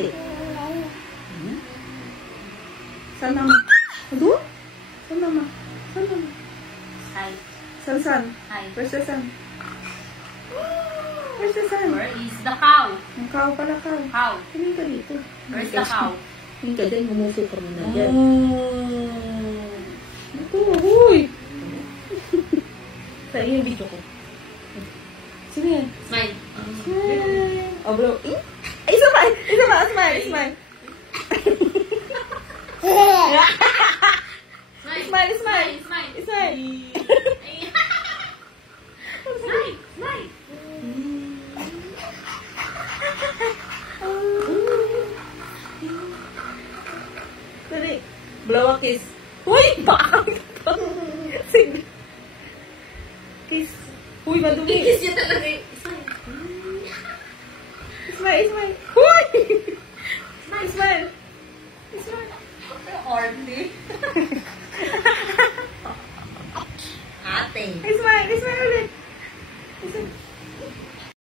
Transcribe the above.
ate. Saan mama? Doon? Saan mama? Saan mama? Hi. San? Hi. Where's the sun? Where's the sun? Where is the cow? Ang cow pala, cow. Cow. Tingin ka dito. Where's the cow? Tingin ka din, humuso ka muna dyan. Oh. Ito, huy! Sa iyo yung video ko. Sino yan? Smile. Smile. Oh, bro. Ay, isa pa! Isa pa! Smile! Smile! Smile! Smile! Smile. Smile! Smile. Smile. Dali. Blow a kiss. Uy! Baka! Sige. Kiss. Uy, madumi. Kiss niya talaga. Smile. Smile! Smile! Uy! Smile! Smile! Orly. Ate. Smile! Smile ulit! Smile!